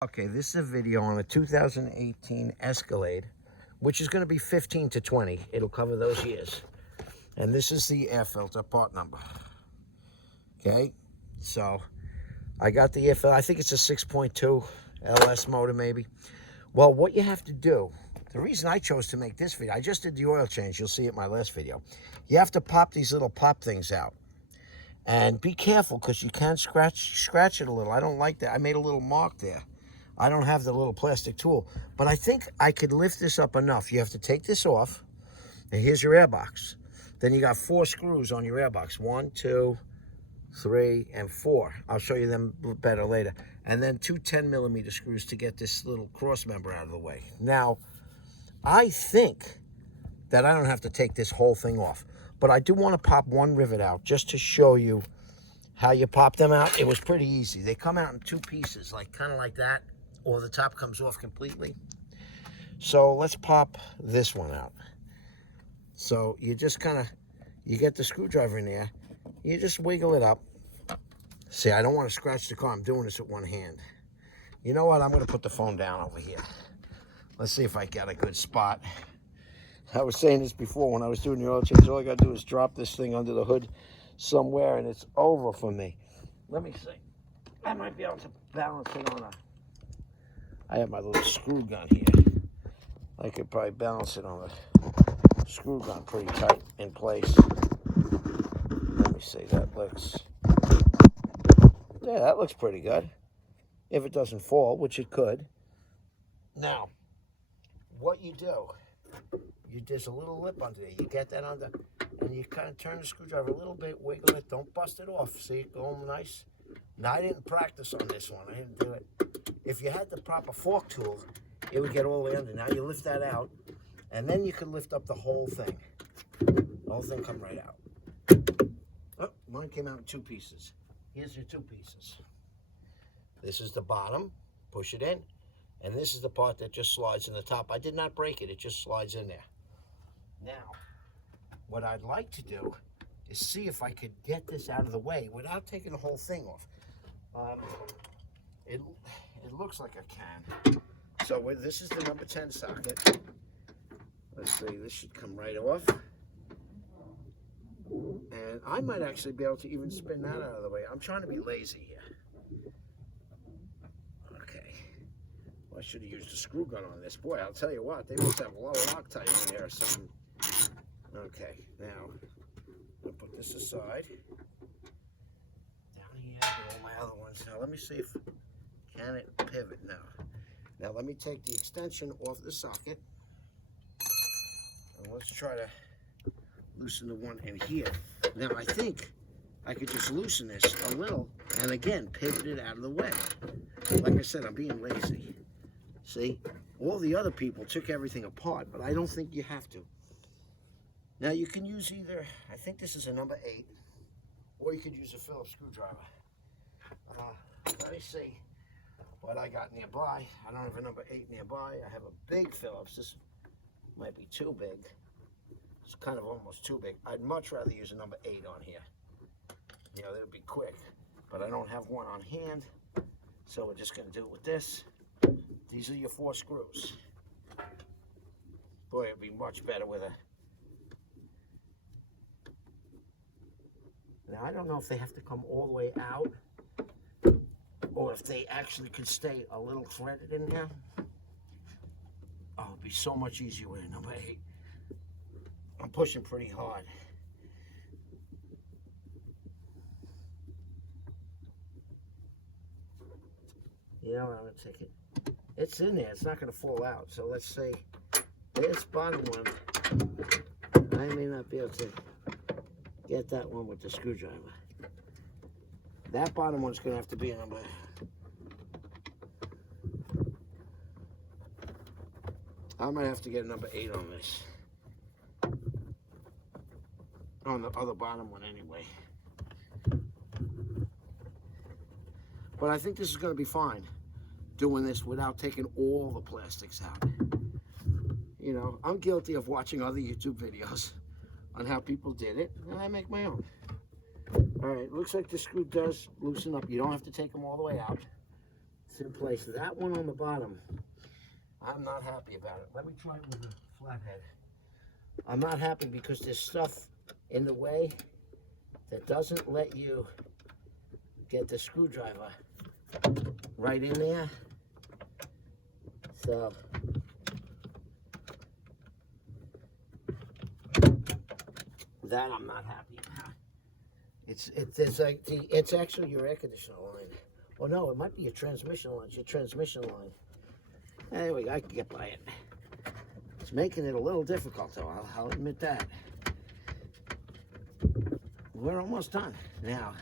Okay, this is a video on a 2018 Escalade, which is going to be 15 to 20. It'll cover those years. And this is the air filter part number. Okay, so I got the air filter. I think it's a 6.2 LS motor maybe. Well, what you have to do, the reason I chose to make this video, I just did the oil change. You'll see it in my last video. You have to pop these little pop things out. And be careful because you can scratch it a little. I don't like that. I made a little mark there. I don't have the little plastic tool, but I think I could lift this up enough. You have to take this off, and here's your airbox. Then you got 4 screws on your airbox. 1, 2, 3, and 4. I'll show you them better later. And then 2 10mm screws to get this little cross member out of the way. Now, I think that I don't have to take this whole thing off, but I do want to pop one rivet out just to show you how you pop them out. It was pretty easy. They come out in 2 pieces, like kind of like that, or the top comes off completely. So let's pop this one out. So you just you get the screwdriver in there, you just wiggle it up. See, I don't want to scratch the car. I'm doing this with one hand. You know what? I'm going to put the phone down over here. Let's see if I got a good spot. I was saying this before when I was doing the oil change. All I got to do is drop this thing under the hood somewhere and it's over for me. Let me see. I might be able to balance it on I have my little screw gun here. I could probably balance it on a screw gun pretty tight in place. Let me see, that looks pretty good. If it doesn't fall, which it could. Now, what you do, there's a little lip under there. You get that under, and you kind of turn the screwdriver a little bit, wiggle it, don't bust it off. See it going nice? Now, I didn't practice on this one. I didn't do it. If you had the proper fork tool, it would get all the way under. Now you lift that out, and then you can lift up the whole thing. The whole thing come right out. Oh, mine came out in 2 pieces. Here's your 2 pieces. This is the bottom. Push it in. And this is the part that just slides in the top. I did not break it. It just slides in there. Now, what I'd like to do is see if I could get this out of the way without taking the whole thing off. It looks like a can. So this is the number 10 socket. Let's see, this should come right off. And I might actually be able to even spin that out of the way. I'm trying to be lazy here. Okay. Well, I should have used a screw gun on this. Boy, I'll tell you what, they must have a lot of Loctite in there or something. Okay, now, I'll put this aside. Down here, get all my other ones. Now, let me see if, can it pivot now? Now, let me take the extension off the socket. And let's try to loosen the one in here. Now, I think I could just loosen this a little and, again, pivot it out of the way. Like I said, I'm being lazy. See? All the other people took everything apart, but I don't think you have to. Now, you can use either, I think this is a number 8, or you could use a Phillips screwdriver. Let me see what I got nearby. I don't have a number 8 nearby. I have a big Phillips. This might be too big. It's kind of almost too big. I'd much rather use a number 8 on here. You know, that'll be quick. But I don't have one on hand, so we're just going to do it with this. These are your 4 screws. Boy, it'd be much better with a... Now, I don't know if they have to come all the way out, or if they actually could stay a little threaded in there. Oh, it'd be so much easier with a number 8. I'm pushing pretty hard. You know, I'm going to take it. It's in there. It's not going to fall out. So let's say this bottom one, I may not be able to get that one with the screwdriver. That bottom one's going to have to be a number. I might have to get a number 8 on this. On the other bottom one anyway. But I think this is going to be fine, doing this without taking all the plastics out. You know, I'm guilty of watching other YouTube videos on how people did it, and I make my own. All right, looks like the screw does loosen up. You don't have to take them all the way out. It's in place. That one on the bottom, I'm not happy about it. Let me try it with a flathead. I'm not happy because there's stuff in the way that doesn't let you get the screwdriver right in there. So that I'm not happy about. It's actually your air conditioner line. Oh no, it might be your transmission line. It's your transmission line. There we go. I can get by it. It's making it a little difficult, though. I'll admit that. We're almost done now.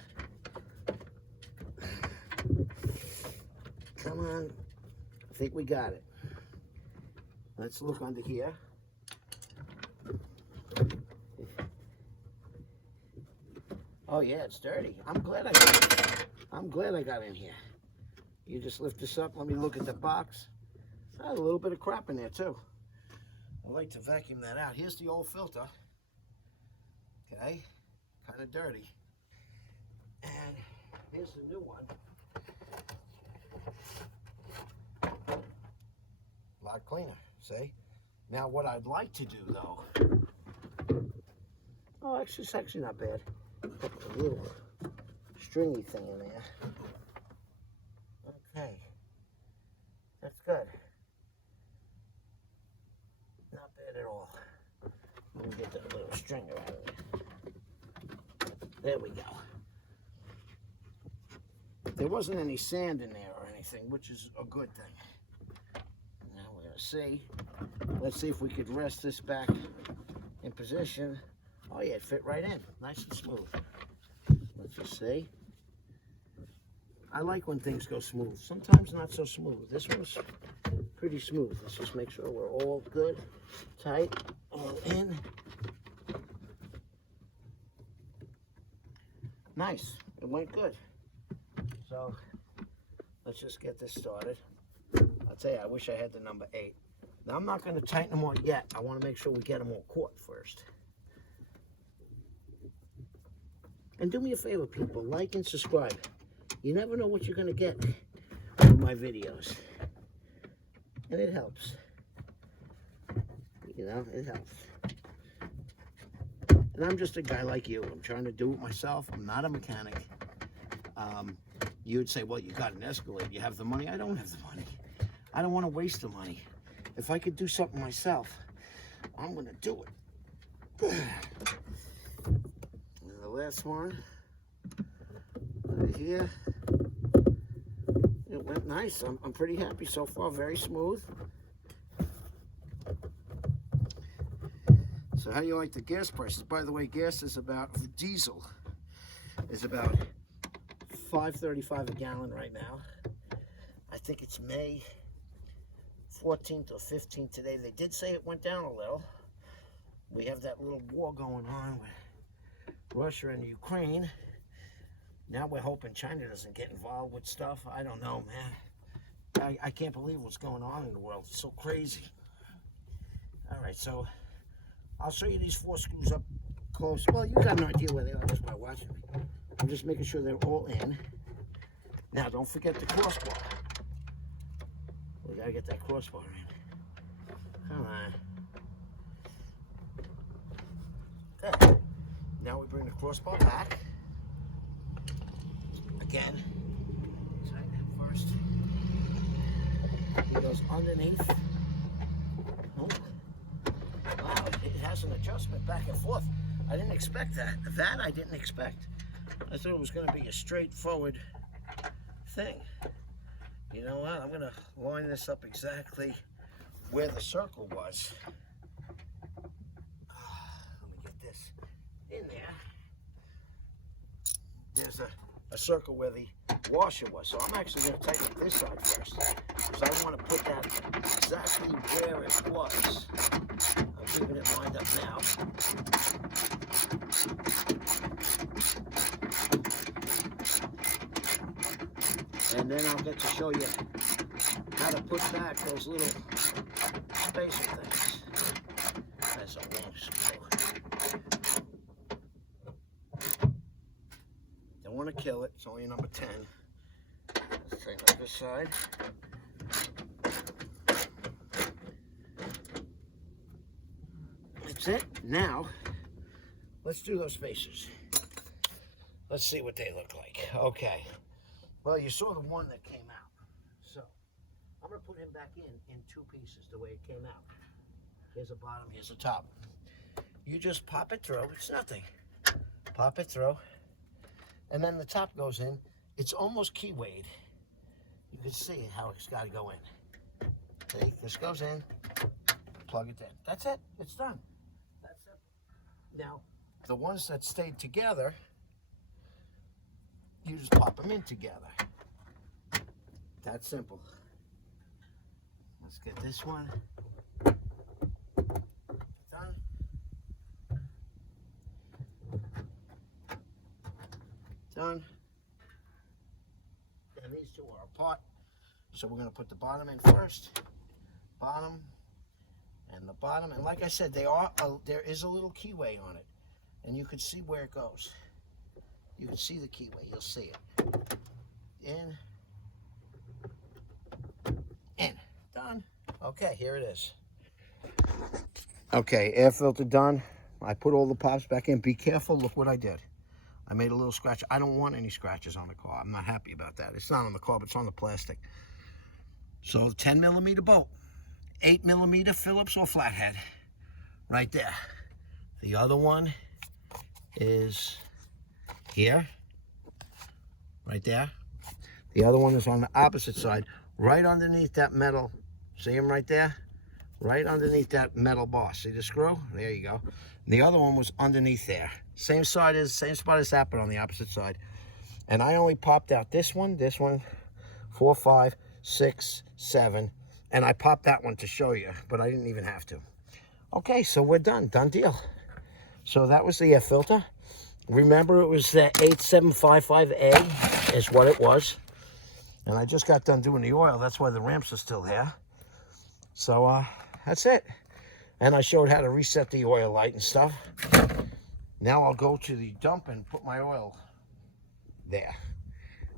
Come on. I think we got it. Let's look under here. Oh yeah, it's dirty. I'm glad I got in here. You just lift this up. Let me look at the box. A little bit of crap in there too. I like to vacuum that out. Here's the old filter. Okay, kind of dirty. And here's the new one. A lot cleaner, see? Now what I'd like to do though, oh actually it's actually not bad. Put a little stringy thing in there. Okay, that's good. Not bad at all. Let me get that little stringer out of there. There we go. There wasn't any sand in there or anything, which is a good thing. Now we're gonna see. Let's see if we could rest this back in position. Oh yeah, it fit right in, nice and smooth. Let's just see. I like when things go smooth. Sometimes not so smooth. This one's pretty smooth. Let's just make sure we're all good, tight, all in. Nice, it went good. So let's just get this started. I'll tell you, I wish I had the number 8. Now I'm not going to tighten them all yet. I want to make sure we get them all caught first. And do me a favor, people, like and subscribe. You never know what you're going to get from my videos. And it helps. You know, it helps. And I'm just a guy like you. I'm trying to do it myself. I'm not a mechanic. You would say, well, you got an Escalade. You have the money. I don't have the money. I don't want to waste the money. If I could do something myself, I'm going to do it. And the last one, right here. It went nice. I'm pretty happy so far. Very smooth. So how you like the gas prices? By the way, gas is about, diesel is about $5.35 a gallon right now. I think it's May 14th or 15th today. They did say it went down a little. We have that little war going on with Russia and Ukraine. Now we're hoping China doesn't get involved with stuff. I don't know, man. I can't believe what's going on in the world. It's so crazy. All right, so I'll show you these 4 screws up close. Well, you got an idea where they are just by watching me. I'm just making sure they're all in. Now, don't forget the crossbar. We gotta get that crossbar in. Come on. Okay. Now we bring the crossbar back. Again. Tighten it first. It goes underneath. Oh. Wow, it has an adjustment back and forth. I didn't expect that. That I didn't expect. I thought it was going to be a straightforward thing. You know what? I'm going to line this up exactly where the circle was. Let me get this in there. There's a circle where the washer was. So I'm actually going to tighten up this side first. Because I want to put that exactly where it was. I'm keeping it lined up now. And then I'll get to show you how to put back those little spacer things. That's a long screw. Don't want to kill it. It's only a number 10. Let's Straighten up this side. That's it. Now, let's do those spacers. Let's see what they look like. Okay. Well, you saw the one that came out. So, I'm going to put him back in two pieces the way it came out. Here's the bottom, here's the top. You just pop it through. It's nothing. Pop it through. And then the top goes in. It's almost keywayed. You can see how it's got to go in. See, this goes in. Plug it in. That's it. It's done. That's it. Now, the ones that stayed together, you just pop them in together. That's simple. Let's get this one done. Done. And these two are apart. So we're going to put the bottom in first. Bottom and the bottom. And like I said, there is a little keyway on it. And you can see where it goes. You can see the keyway. You'll see it. In. Done. Okay, here it is. Okay, air filter done. I put all the pops back in. Be careful. Look what I did. I made a little scratch. I don't want any scratches on the car. I'm not happy about that. It's not on the car, but it's on the plastic. So 10mm bolt. 8mm Phillips or flathead. Right there. The other one is here. Right there. The other one is on the opposite side. Right underneath that metal. See him right there? Right underneath that metal bar. See the screw? There you go. And the other one was underneath there. Same spot as that, but on the opposite side. And I only popped out this one, 4, 5, 6, 7. And I popped that one to show you, but I didn't even have to. Okay, so we're done. Done deal. So that was the air filter. Remember, it was the 8755A is what it was. And I just got done doing the oil. That's why the ramps are still here. So that's it. And I showed how to reset the oil light and stuff. Now I'll go to the dump and put my oil there.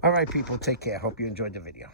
All right, people, take care. Hope you enjoyed the video.